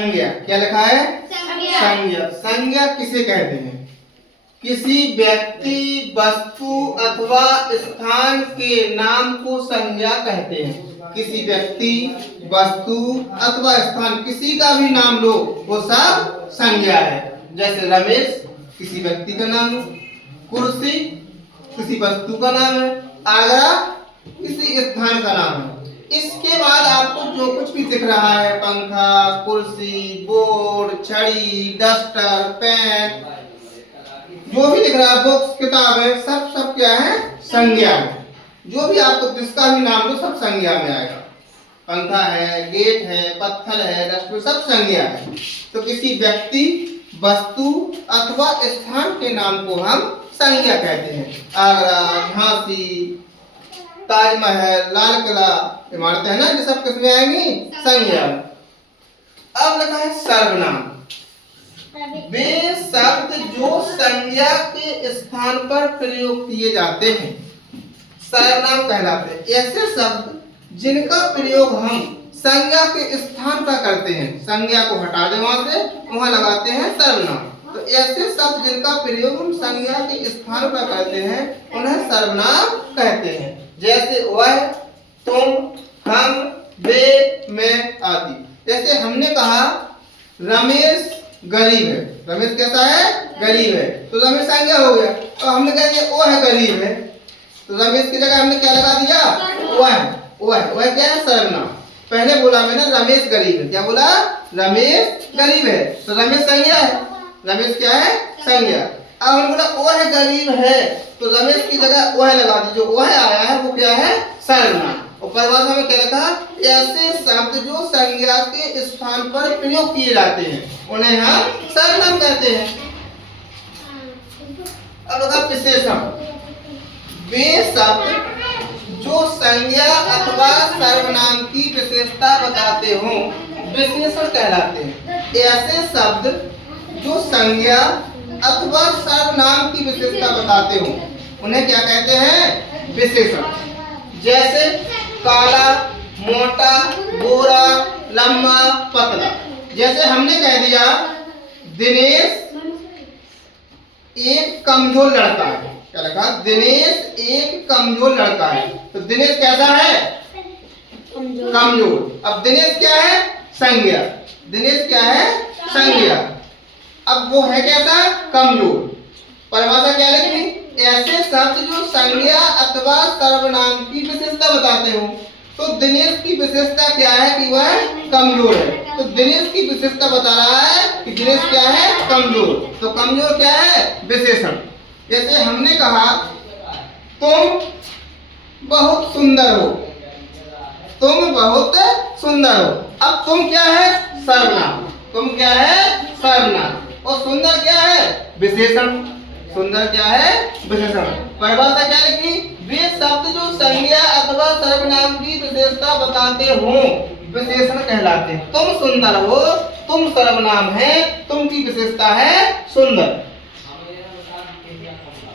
संज्ञा। क्या लिखा है? संज्ञा। संज्ञा किसे कहते हैं? किसी व्यक्ति, वस्तु अथवा स्थान के नाम को संज्ञा कहते हैं। किसी व्यक्ति, वस्तु अथवा स्थान, किसी का भी नाम लो वो सब संज्ञा है। जैसे रमेश किसी व्यक्ति का नाम है, कुर्सी किसी वस्तु का नाम है, आगरा किसी स्थान का नाम है। इसके बाद आपको जो कुछ भी दिख रहा है, पंखा, कुर्सी, बोर्ड, छड़ी, डस्टर, पेन, जो भी दिख रहा है, बुक्स, किताबें, सब क्या है? संज्ञा है। जो भी आपको जिसका भी नाम लो सब संज्ञा में आएगा। पंखा है, गेट है, पत्थर है, डस्टबिन, सब संज्ञा है। तो किसी व्यक्ति, वस्तु अथवा स्थान के नाम को हम संज्ञा कहते हैं। आगरा, झांसी, ताजमहल, लाल किला, इमारतें है ना, ये सब किसमें आएंगी? संज्ञा। अब लिखा है सर्वनाम। वे शब्द जो संज्ञा के स्थान पर प्रयोग किए जाते हैं सर्वनाम कहलाते हैं। ऐसे शब्द जिनका प्रयोग हम संज्ञा के स्थान पर करते हैं, संज्ञा को हटा दे वहां से, वहां लगाते हैं सर्वनाम। तो ऐसे शब्द जिनका प्रयोग हम संज्ञा के स्थान पर करते हैं उन्हें सर्वनाम कहते हैं। जैसे वह, तुम, हम, वे, मैं आदि। जैसे हमने कहा रमेश गरीब है। रमेश कैसा है? गरीब है। तो रमेश संज्ञा हो गया। तो हमने कह दिया वो है गरीब है, तो रमेश की जगह हमने क्या लगा दिया? वह क्या है? सर्वनाम। पहले बोला मैंने रमेश गरीब है। क्या बोला? रमेश गरीब है, तो रमेश संज्ञा है। रमेश क्या है? संज्ञा। अब हमने बोला वह गरीब है, तो रमेश की जगह वह लगा दी। जो वह आया है वो क्या है? सर्वनाम। और परिभाषा में क्या लिखा? ऐसे शब्द जो संज्ञा के स्थान पर प्रयोग किए जाते हैं उन्हें हम सर्वनाम कहते हैं। अब होगा विशेषण। वे शब्द जो संज्ञा अथवा सर्वनाम की विशेषता बताते हो विशेषण कहलाते हैं। ऐसे शब्द जो संज्ञा अथवा सर्वनाम की विशेषता बताते हो उन्हें क्या कहते हैं? विशेषण। जैसे काला, मोटा, गोरा, लंबा, पतला। जैसे हमने कह दिया दिनेश एक कमजोर लड़का है। क्या लिखा? दिनेश एक कमजोर लड़का है। तो दिनेश कैसा है? कमजोर। अब दिनेश क्या है? संज्ञा। दिनेश क्या है? संज्ञा। अब वो है कैसा? कमजोर। परिभाषा क्या लिखी? ऐसे शब्द जो संज्ञा अथवा सर्वनाम की विशेषता बताते हो। तो दिनेश की विशेषता क्या है? कि वह कमजोर है। तो दिनेश की विशेषता बता रहा है कि दिनेश क्या है? कमजोर। तो कमजोर क्या है? विशेषण। जैसे हमने कहा तुम बहुत सुंदर हो। तुम बहुत सुंदर हो। अब तुम क्या है? सर्वनाम। तुम क्या है? सर्वनाम। और सुंदर क्या है? विशेषण। सुंदर क्या है? विशेषण। परिभाषा क्या लिखी? वे शब्द जो संज्ञा अथवा सर्वनाम की विशेषता बताते हो विशेषण कहलाते हैं। तुम सुंदर हो, तुम सर्वनाम है, तुम की विशेषता है सुंदर।